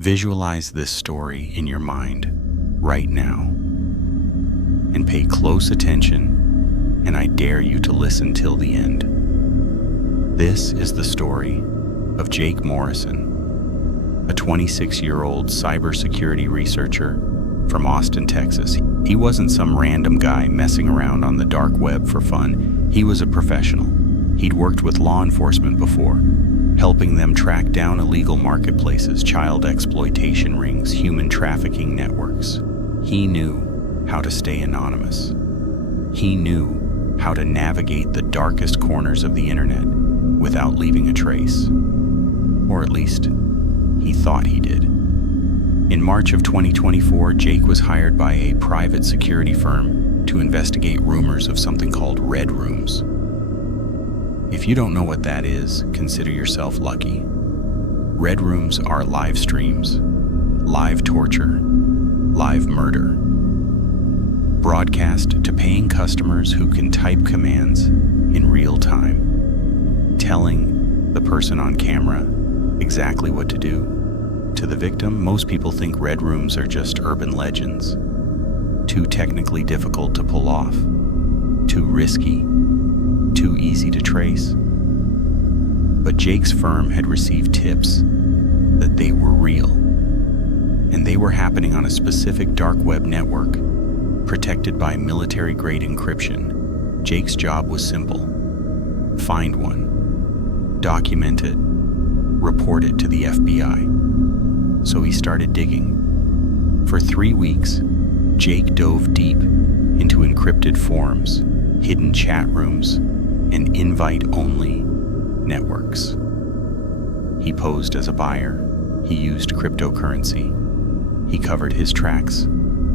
Visualize this story in your mind right now and pay close attention, and I dare you to listen till the end. This is the story of Jake Morrison, a 26-year-old cybersecurity researcher from Austin, Texas. He wasn't some random guy messing around on the dark web for fun. He was a professional. He'd worked with law enforcement before, helping them track down illegal marketplaces, child exploitation rings, human trafficking networks. He knew how to stay anonymous. He knew how to navigate the darkest corners of the internet without leaving a trace. Or at least, he thought he did. In March of 2024, Jake was hired by a private security firm to investigate rumors of something called red rooms. If you don't know what that is, consider yourself lucky. Red rooms are live streams, live torture, live murder, broadcast to paying customers who can type commands in real time, telling the person on camera exactly what to do. To the victim, most people think red rooms are just urban legends, too technically difficult to pull off, too risky, too easy to trace. But Jake's firm had received tips that they were real, and they were happening on a specific dark web network protected by military-grade encryption. Jake's job was simple: find one, document it, report it to the FBI. So he started digging. For 3 weeks, Jake dove deep into encrypted forums, hidden chat rooms, and invite-only networks. He posed as a buyer. He used cryptocurrency. He covered his tracks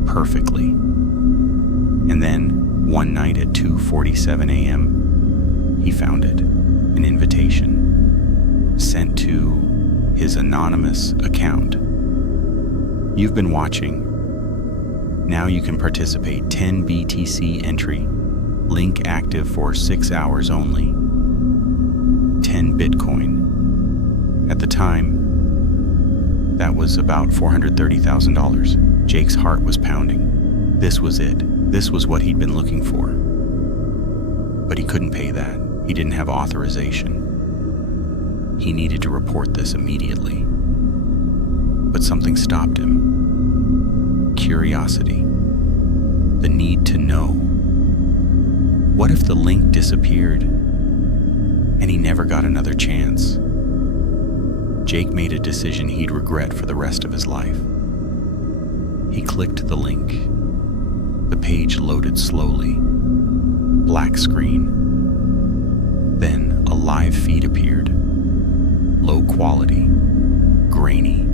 perfectly. And then, one night at 2:47 a.m., he found it, an invitation sent to his anonymous account. You've been watching. Now you can participate. 10 BTC entry. Link active for 6 hours only. 10 Bitcoin. At the time, that was about $430,000. Jake's heart was pounding. This was it. This was what he'd been looking for. But he couldn't pay that. He didn't have authorization. He needed to report this immediately. But something stopped him. Curiosity. The need to know. What if the link disappeared and he never got another chance? Jake made a decision he'd regret for the rest of his life. He clicked the link. The page loaded slowly. Black screen. Then a live feed appeared. Low quality, grainy,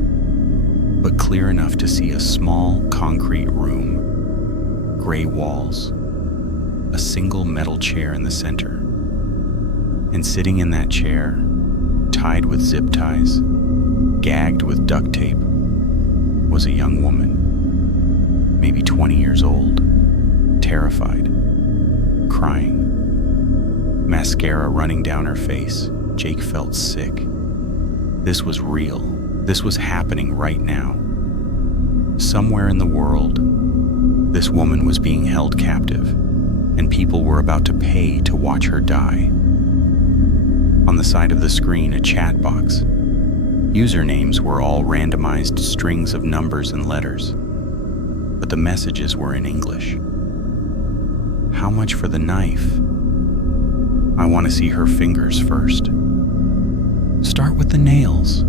but clear enough to see a small concrete room, gray walls, a single metal chair in the center. And sitting in that chair, tied with zip ties, gagged with duct tape, was a young woman, maybe 20 years old, terrified, crying, mascara running down her face. Jake felt sick. This was real. This was happening right now. Somewhere in the world, this woman was being held captive, and people were about to pay to watch her die. On the side of the screen, a chat box. Usernames were all randomized strings of numbers and letters, but the messages were in English. How much for the knife? I want to see her fingers first. Start with the nails.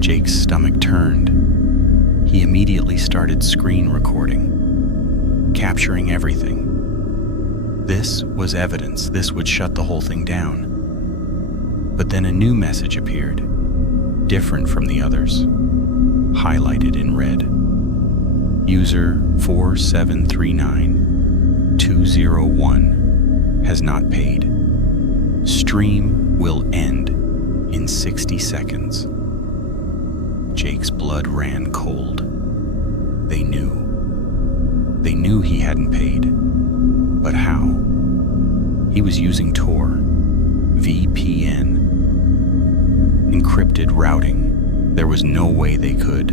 Jake's stomach turned. He immediately started screen recording, capturing everything. This was evidence. This would shut the whole thing down. But then a new message appeared, different from the others, highlighted in red. User 4739201 has not paid. Stream will end in 60 seconds. Jake's blood ran cold. They knew. They knew he hadn't paid. But how? He was using Tor, VPN, encrypted routing, There was no way they could.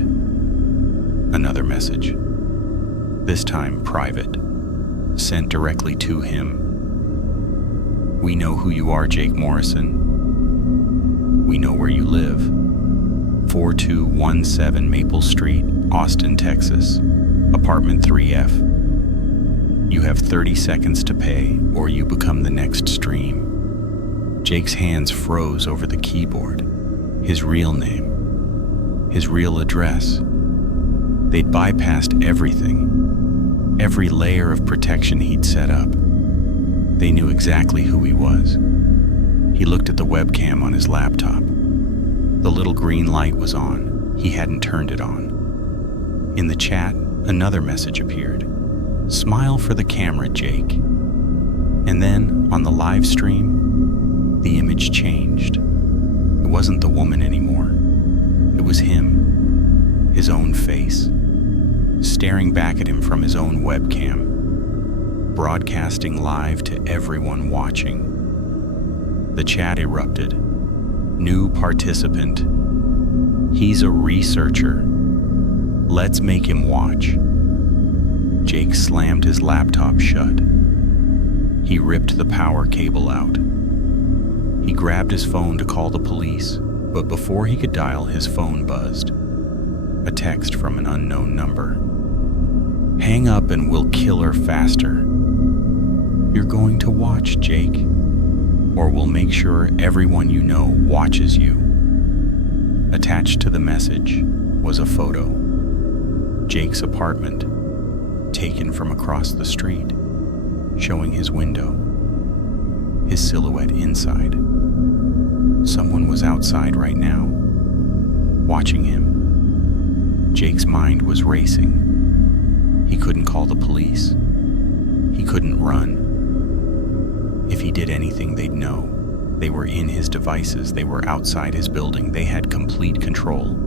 Another message. This time private, sent directly to him. We know who you are, Jake Morrison. We know where you live. 4217 Maple Street, Austin, Texas, apartment 3F. You have 30 seconds to pay, or you become the next stream. Jake's hands froze over the keyboard. His real name, his real address. They'd bypassed everything, every layer of protection he'd set up. They knew exactly who he was. He looked at the webcam on his laptop. The little green light was on. He hadn't turned it on. In the chat, another message appeared. Smile for the camera, Jake. And then, on the live stream, the image changed. It wasn't the woman anymore. It was him, his own face, staring back at him from his own webcam, broadcasting live to everyone watching. The chat erupted. New participant. He's a researcher. Let's make him watch. Jake slammed his laptop shut. He ripped the power cable out. He grabbed his phone to call the police, but before he could dial, his phone buzzed. A text from an unknown number. Hang up and we'll kill her faster. You're going to watch, Jake, or we'll make sure everyone you know watches you. Attached to the message was a photo. Jake's apartment, taken from across the street, showing his window, his silhouette inside. Someone was outside right now, watching him. Jake's mind was racing. He couldn't call the police. He couldn't run. If he did anything, they'd know. They were in his devices. They were outside his building. They had complete control.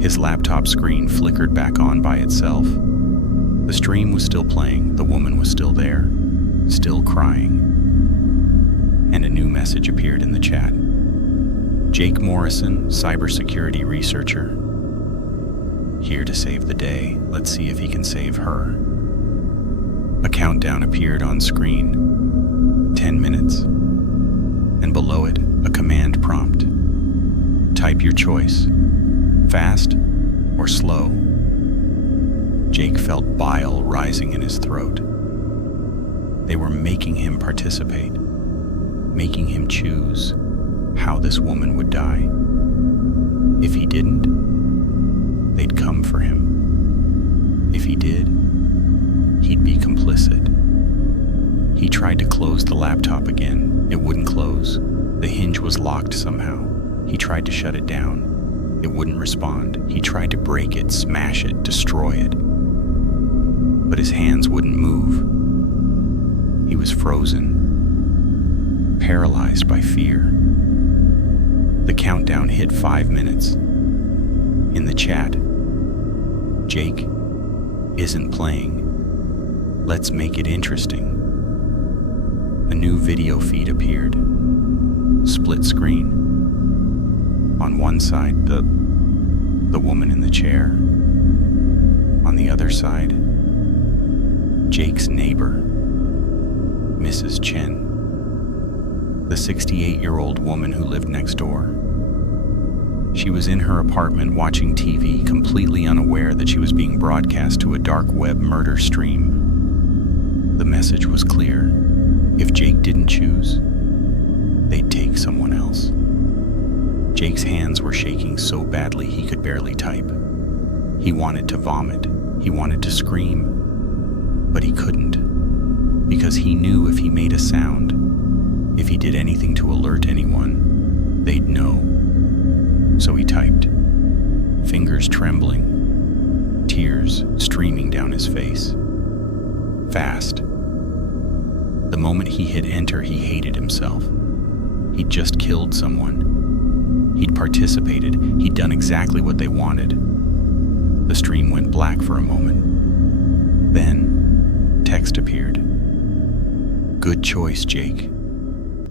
His laptop screen flickered back on by itself. The stream was still playing. The woman was still there, still crying. And a new message appeared in the chat. Jake Morrison, cybersecurity researcher. Here to save the day. Let's see if he can save her. A countdown appeared on screen. 10 minutes. And below it, a command prompt. Type your choice. Fast or slow. Jake felt bile rising in his throat. They were making him participate, making him choose how this woman would die. If he didn't, they'd come for him. If he did, he'd be complicit. He tried to close the laptop again. It wouldn't close. The hinge was locked somehow. He tried to shut it down. It wouldn't respond. He tried to break it, smash it, destroy it. But his hands wouldn't move. He was frozen, paralyzed by fear. The countdown hit 5 minutes. In the chat, Jake isn't playing. Let's make it interesting. A new video feed appeared. Split screen. On one side, the woman in the chair. On the other side, Jake's neighbor, Mrs. Chen, the 68-year-old woman who lived next door. She was in her apartment watching TV, completely unaware that she was being broadcast to a dark web murder stream. The message was clear. If Jake didn't choose, they'd take someone else. Jake's hands were shaking so badly he could barely type. He wanted to vomit. He wanted to scream. But he couldn't. Because he knew if he made a sound, if he did anything to alert anyone, they'd know. So he typed, fingers trembling, tears streaming down his face. Fast. The moment he hit enter, he hated himself. He'd just killed someone. He'd participated. He'd done exactly what they wanted. The stream went black for a moment. Then, text appeared. Good choice, Jake.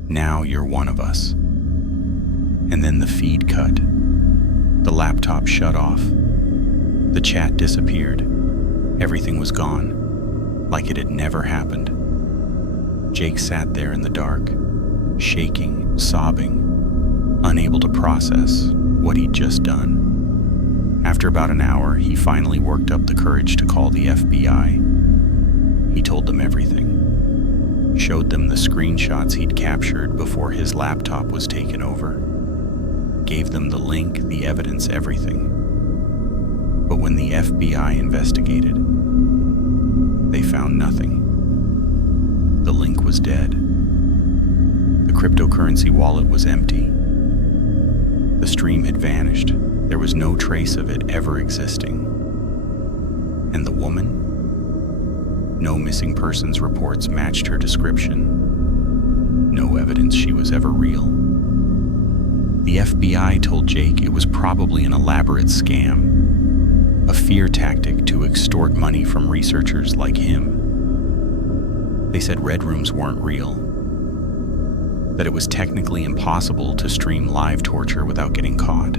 Now you're one of us. And then the feed cut. The laptop shut off. The chat disappeared. Everything was gone, like it had never happened. Jake sat there in the dark, shaking, sobbing, unable to process what he'd just done. After about an hour, he finally worked up the courage to call the FBI. He told them everything, showed them the screenshots he'd captured before his laptop was taken over, gave them the link, the evidence, everything. But when the FBI investigated, they found nothing. The link was dead. The cryptocurrency wallet was empty. The stream had vanished. There was no trace of it ever existing. And the woman? No missing persons reports matched her description. No evidence she was ever real. The FBI told Jake it was probably an elaborate scam, a fear tactic to extort money from researchers like him. They said red rooms weren't real, that it was technically impossible to stream live torture without getting caught.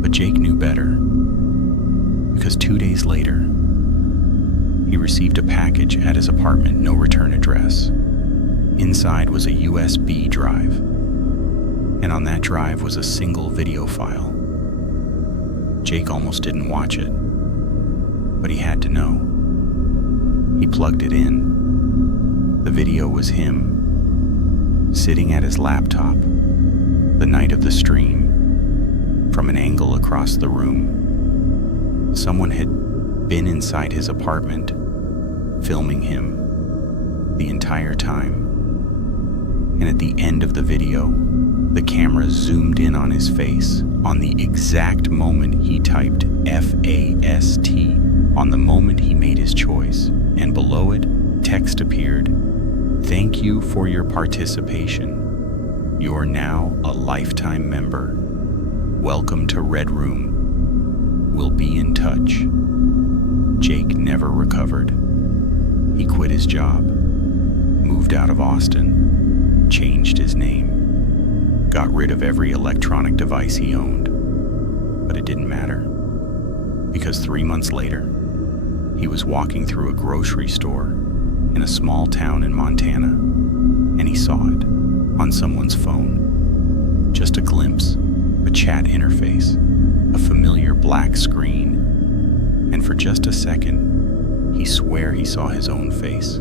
But Jake knew better, because 2 days later, he received a package at his apartment, no return address. Inside was a USB drive, and on that drive was a single video file. Jake almost didn't watch it, but he had to know. He plugged it in. The video was him, sitting at his laptop, the night of the stream, from an angle across the room. Someone had been inside his apartment, filming him the entire time. And at the end of the video, the camera zoomed in on his face, on the exact moment he typed FAST, on the moment he made his choice. And below it, text appeared, "Thank you for your participation. You're now a lifetime member. Welcome to Red Room. We'll be in touch." Jake never recovered. He quit his job, moved out of Austin, changed his name, got rid of every electronic device he owned. But it didn't matter, because 3 months later, he was walking through a grocery store in a small town in Montana, and he saw it on someone's phone. Just a glimpse, a chat interface, a familiar black screen, and for just a second, he swore he saw his own face.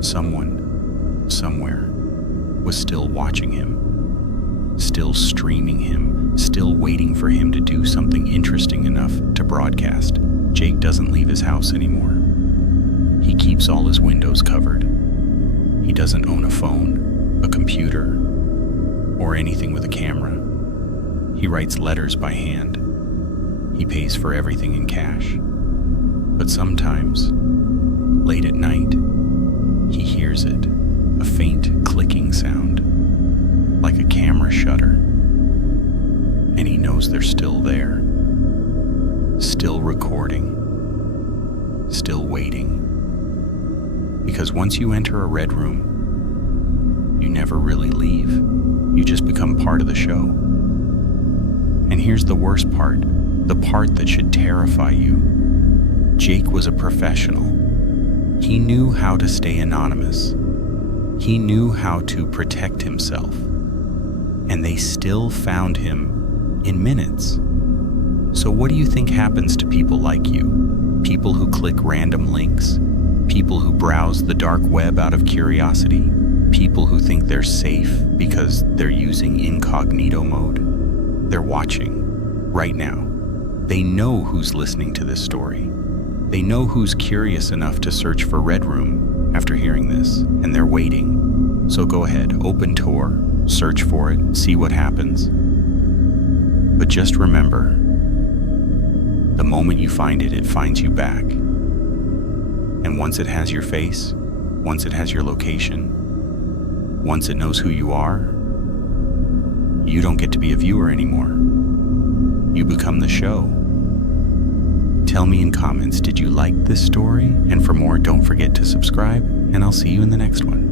Someone, somewhere, was still watching him, still streaming him, still waiting for him to do something interesting enough to broadcast. Jake doesn't leave his house anymore. He keeps all his windows covered. He doesn't own a phone, a computer, or anything with a camera. He writes letters by hand. He pays for everything in cash. But sometimes, late at night, he hears it, a faint clicking sound, like a camera shutter. And he knows they're still there. Still recording, still waiting. Because once you enter a red room, you never really leave. You just become part of the show. And here's the worst part, the part that should terrify you. Jake was a professional. He knew how to stay anonymous. He knew how to protect himself. And they still found him in minutes. So what do you think happens to people like you? People who click random links? People who browse the dark web out of curiosity? People who think they're safe because they're using incognito mode? They're watching right now. They know who's listening to this story. They know who's curious enough to search for Red Room after hearing this, and they're waiting. So go ahead, open Tor, search for it, see what happens. But just remember, the moment you find it, it finds you back. And once it has your face, once it has your location, once it knows who you are, you don't get to be a viewer anymore. You become the show. Tell me in comments, did you like this story? And for more, don't forget to subscribe, and I'll see you in the next one.